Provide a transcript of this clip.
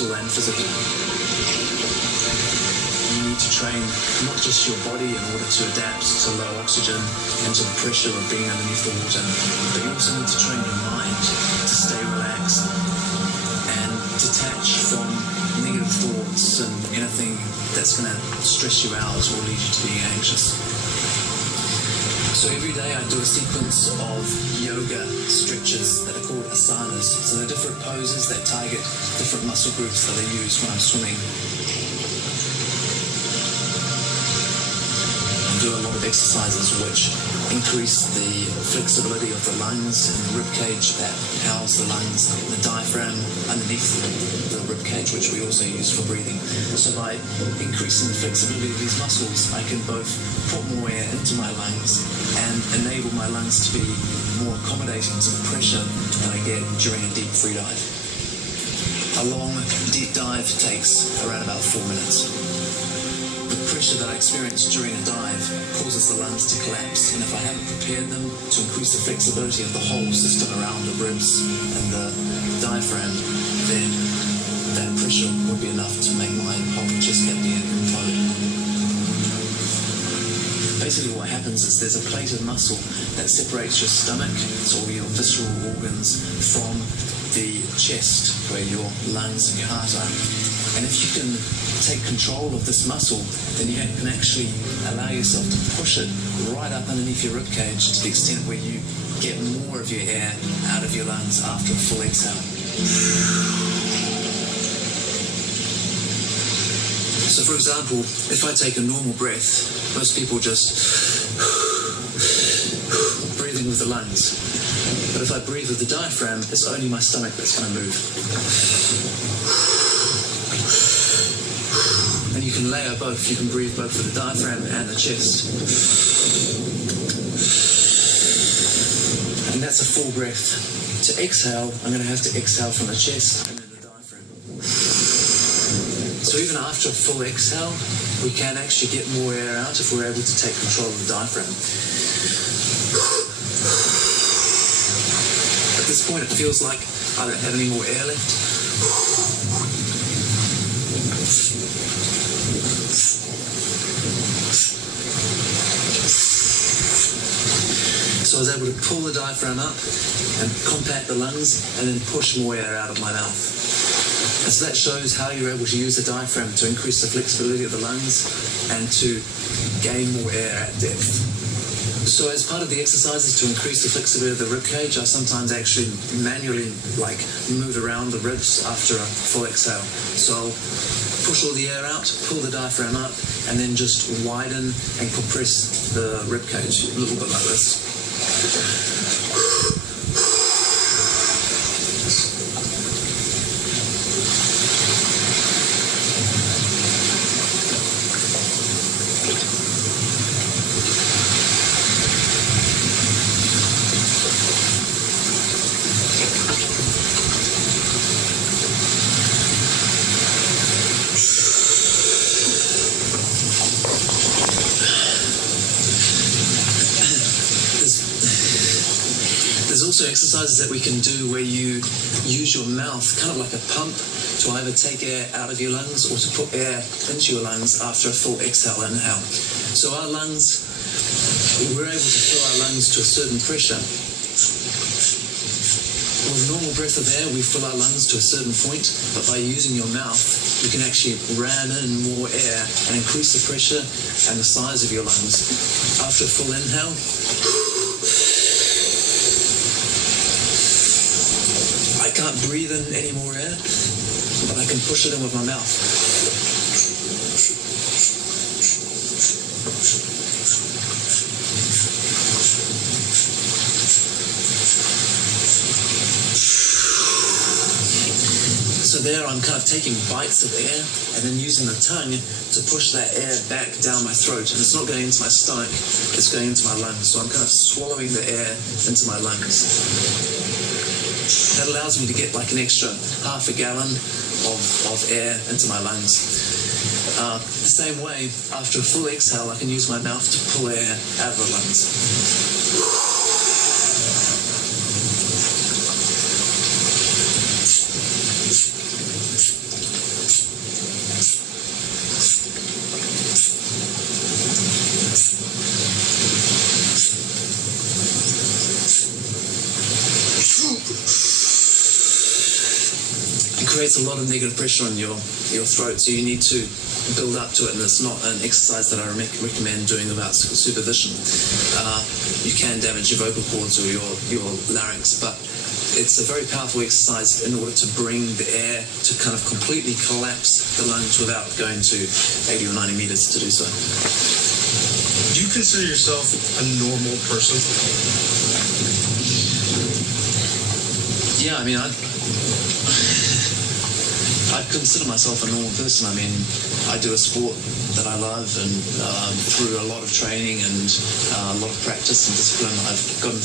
mental and physical. You need to train not just your body in order to adapt to low oxygen and to the pressure of being underneath the water, but you also need to train your mind to stay relaxed and detach from negative thoughts and anything that's going to stress you out or lead you to being anxious. So every day I do a sequence of yoga stretches that are called asanas. So they're different poses that target different muscle groups that I use when I'm swimming. I do a lot of exercises which increase the flexibility of the lungs and the rib cage that house the lungs, and the diaphragm underneath the rib cage, which we also use for breathing. So by increasing the flexibility of these muscles, I can both put more air into my lungs and enable my lungs to be more accommodating to the pressure that I get during a deep free dive. A long deep dive takes around about 4 minutes. The pressure that I experience during a dive causes the lungs to collapse, and if I haven't prepared them to increase the flexibility of the whole system around the ribs and the diaphragm, then that pressure would be enough to make my whole chest cavity implode. Basically what happens is there's a plate of muscle that separates your stomach, so all your visceral organs, from the chest where your lungs and your heart are. And if you can take control of this muscle, then you can actually allow yourself to push it right up underneath your ribcage to the extent where you get more of your air out of your lungs after a full exhale. So for example, if I take a normal breath, most people just breathing with the lungs. But if I breathe with the diaphragm, it's only my stomach that's going to move. And you can layer both. You can breathe both with the diaphragm and the chest. And that's a full breath. To exhale, I'm going to have to exhale from the chest and then the diaphragm. So even after a full exhale, we can actually get more air out if we're able to take control of the diaphragm. At this point, it feels like I don't have any more air left. So I was able to pull the diaphragm up and compact the lungs and then push more air out of my mouth. And so that shows how you're able to use the diaphragm to increase the flexibility of the lungs and to gain more air at depth. So as part of the exercises to increase the flexibility of the rib cage, I sometimes actually manually move around the ribs after a full exhale. So I'll push all the air out, pull the diaphragm up, and then just widen and compress the rib cage a little bit like this. Exercises that we can do where you use your mouth kind of like a pump to either take air out of your lungs or to put air into your lungs after a full exhale inhale. So our lungs, we're able to fill our lungs to a certain pressure. With a normal breath of air, we fill our lungs to a certain point, but by using your mouth, you can actually ram in more air and increase the pressure and the size of your lungs. After a full inhale, I can't breathe in any more air, but I can push it in with my mouth. So there I'm kind of taking bites of air and then using the tongue to push that air back down my throat. And it's not going into my stomach, it's going into my lungs. So I'm kind of swallowing the air into my lungs. That allows me to get like an extra half a gallon of air into my lungs. The same way, after a full exhale, I can use my mouth to pull air out of the lungs. creates a lot of negative pressure on your throat, so you need to build up to it, and it's not an exercise that I recommend doing without supervision. You can damage your vocal cords or your larynx, but it's a very powerful exercise in order to bring the air to kind of completely collapse the lungs without going to 80 or 90 meters to do so. Do you consider yourself a normal person? Yeah, I mean, I'd consider myself a normal person. I mean, I do a sport that I love, and through a lot of training and a lot of practice and discipline, I've gotten